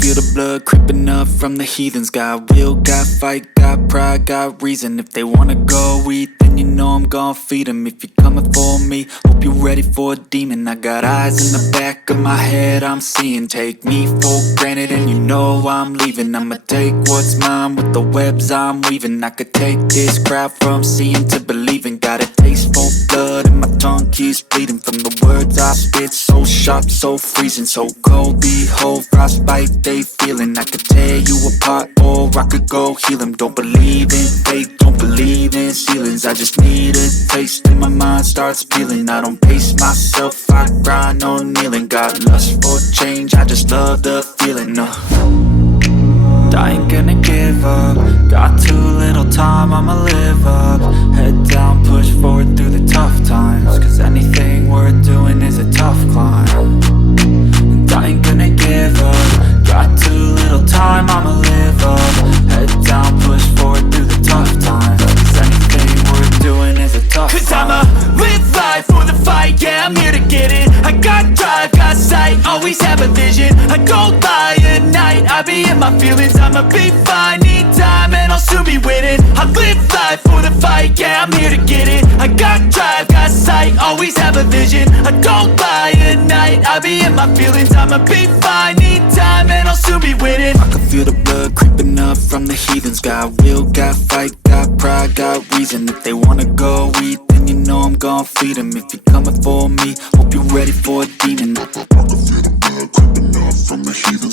feel the blood creeping up from the heathens. Got will, got fight, got pride, got reason. If they wanna go eat, then you know I'm gon' feed them. If you're coming for me, hope you're ready for a demon. I got eyes in the back of my head, I'm seeing. Take me for granted and you know I'm leaving. I'ma take what's mine with the webs I'm weaving. I could take this crowd from seeing to believing. Got a taste for blood and my tongue keeps bleeding from the words I spit. So sharp, so freezing, so cold. Behold, frostbite they feeling. I could tear you apart or I could go heal them. Don't believe in fate, don't believe in ceilings. I just need a taste and my mind starts peeling. I don't pace myself, I grind on kneeling. Got lust for change, I just love the feeling. I ain't gonna give up. Got too little time, I'ma live up. Head down, push forward through the tough times. Cause anything worth doing is a tough climb. And I ain't gonna give up. Got too little time, I'ma live up. Head down, push forward through the tough times. Cause anything worth doing is a tough climb. Cause I'ma live life for the fight, yeah, I'm here to get it. I got drive, got sight, always have a vision. I go by at night, I be in my feelings. I'ma be fine, need time and I'll soon be winning. I live life for the fight, yeah, I'm here to get it. I got drive, got sight, always have a vision. I go by at night, I be in my feelings. I'ma be fine, need time and I'll soon be winning. I can feel the blood creeping up from the heathens. Got will, got fight, got pride, got reason. If they wanna go eat, then you know I'm gon' feed them. If you're coming for me, hope you're ready for a demon. I can feel the blood creeping up from the heathens.